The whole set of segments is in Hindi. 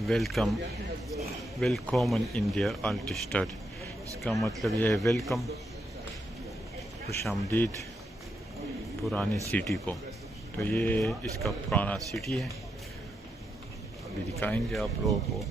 वेलकम वेलकॉमन इंडिया अल्टिस्टड, इसका मतलब यह है वेलकम, खुश आमदीद पुरानी सिटी को। तो ये इसका पुराना सिटी है, अभी दिखाएंगे आप लोगों को।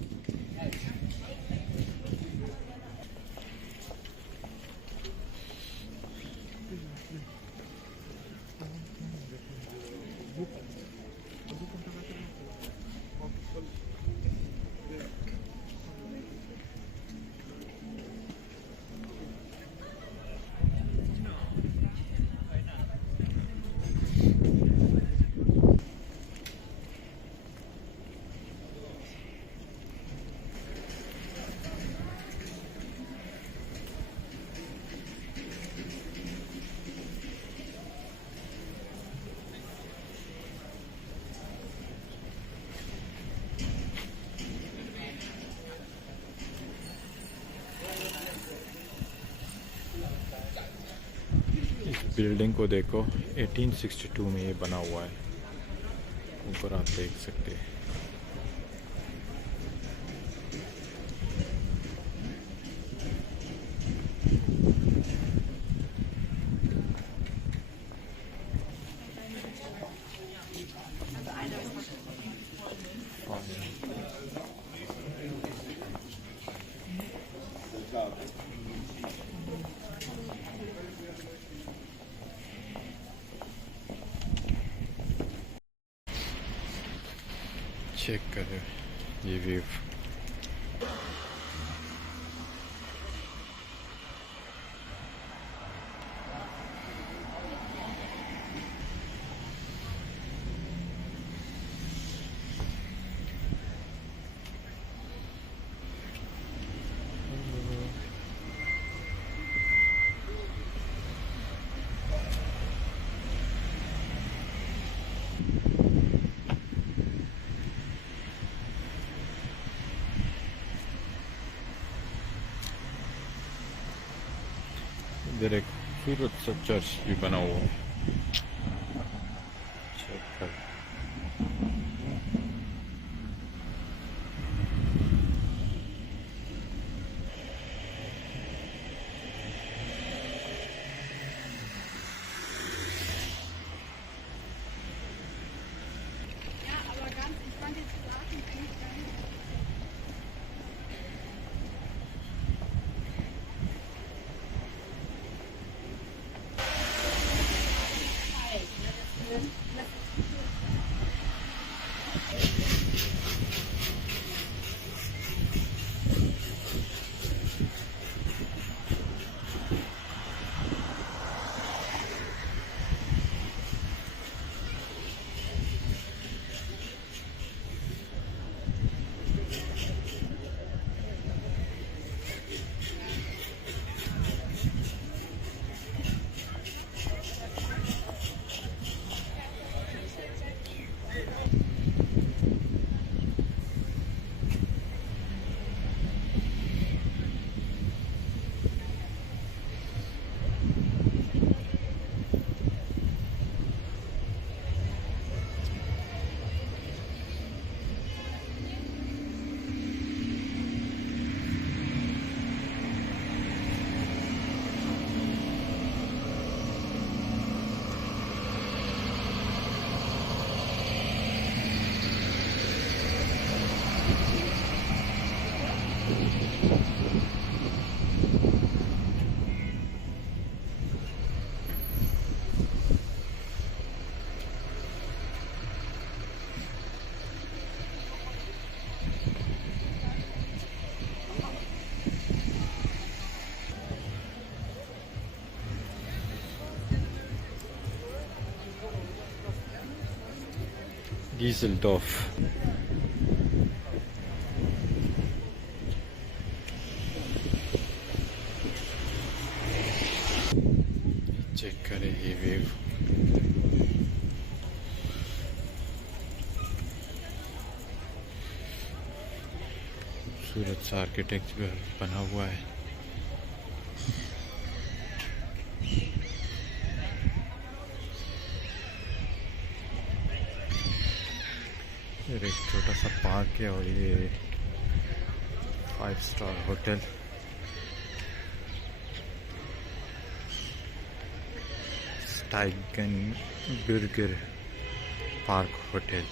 बिल्डिंग को देखो, 1862 में ये बना हुआ है, ऊपर आप देख सकते हैं। चेक करें ये व्यू। इधर एक खूबसूरत सा चर्च भी बना हुआ है, चेक कर। Dieseldorf। चेक करें ये व्यू। खूबसूरत सा आर्किटेक्चर बना हुआ है। फिर एक छोटा सा पार्क है और ये 5 star hotel. Steigenberger park hotel.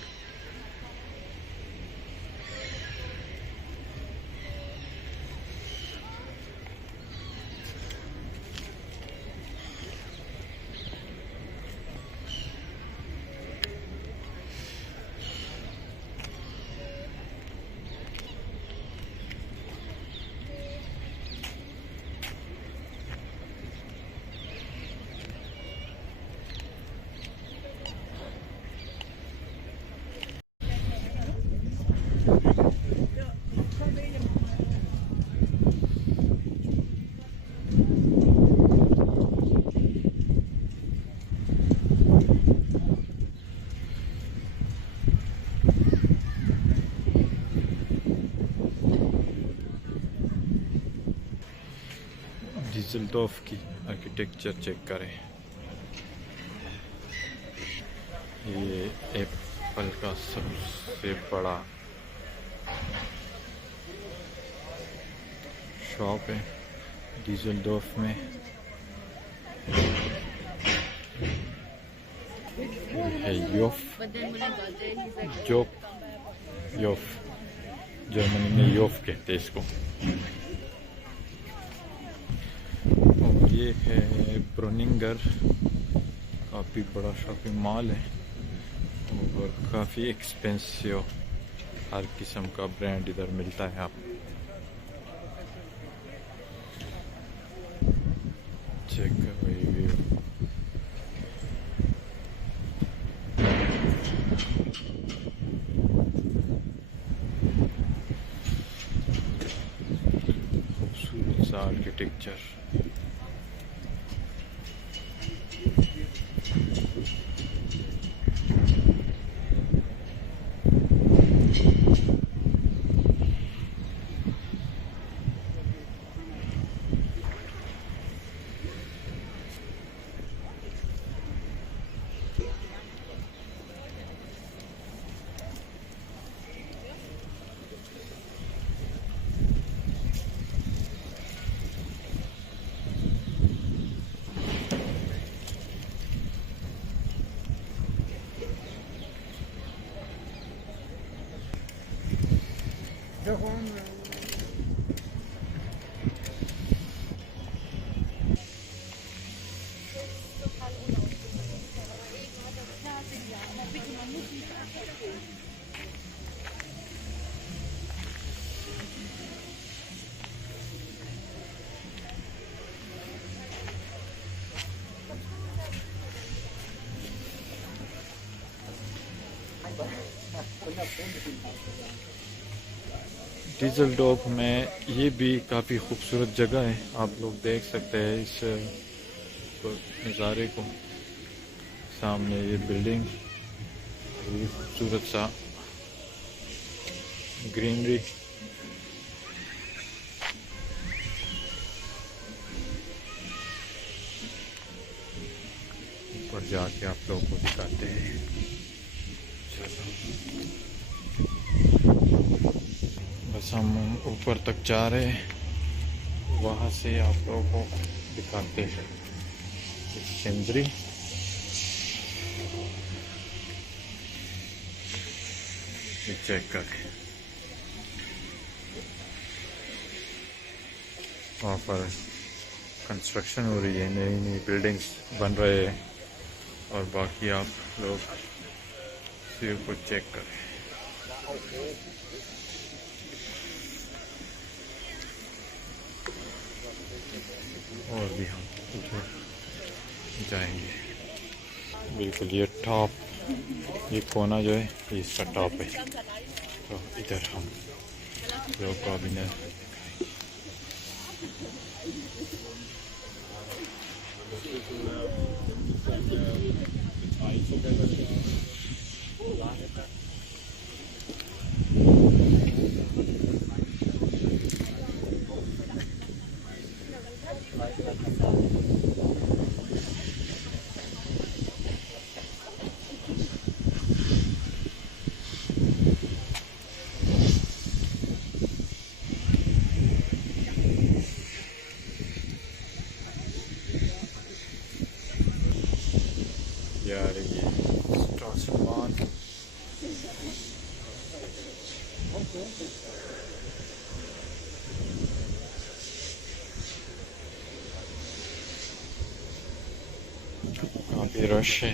Dusseldorf की आर्किटेक्चर चेक करें। ये एप्पल का सबसे बड़ा शॉप है डिसल्डोर्फ में। ये है योफ योफ, जर्मनी में योफ कहते हैं इसको। और ये है ब्रोनिंगर, काफ़ी बड़ा शॉपिंग मॉल है और काफ़ी एक्सपेंसिव हर किस्म का ब्रांड इधर मिलता है। आप चेक करो ये व्यू। खूबसूरत सा आर्किटेक्चर। डिसल्डोर्फ में ये भी काफ़ी खूबसूरत जगह है। आप लोग देख सकते हैं इस नज़ारे को। सामने ये बिल्डिंग, ये खूबसूरत सा ग्रीनरी। ऊपर जाके आप लोगों को दिखाते हैं। बस हम ऊपर तक जा रहे हैं, वहाँ से आप लोगों को दिखाते हैं सेंद्री। चेक करें, वहाँ पर कंस्ट्रक्शन हो रही है, नई नई बिल्डिंग्स बन रहे हैं। और बाकी आप लोग व्यू को चेक करें। और भी हम ऊपर जाएंगे। बिल्कुल ये टॉप, ये कोना जो है ये इसका टॉप है। तो इधर हम लोग को अभी न काफ़ी रश है,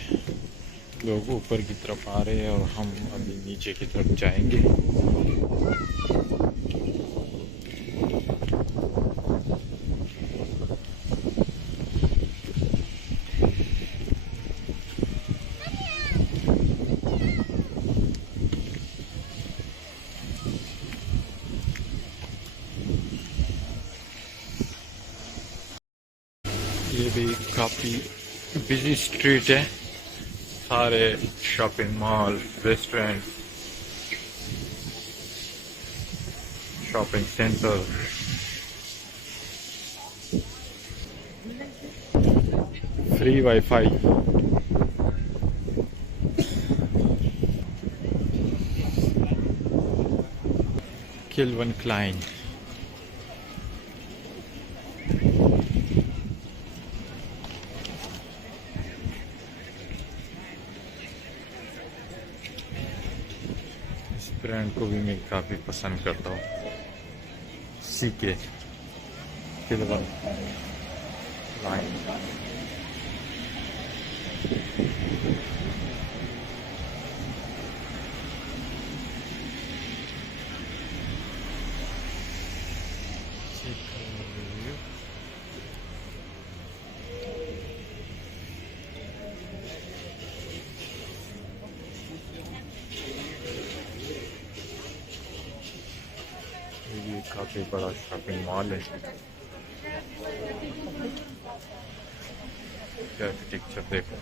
लोग ऊपर की तरफ आ रहे हैं और हम अभी नीचे की तरफ जाएंगे। ये भी काफ़ी बिजी स्ट्रीट है, सारे shopping mall, restaurant, shopping centre, free wifi. Calvin Klein, इस ब्रांड को भी मैं काफ़ी पसंद करता हूँ, सीके किल्वन क्लाइन। ये काफ़ी बड़ा शॉपिंग मॉल है, क्या आर्किटेक्चर देखो।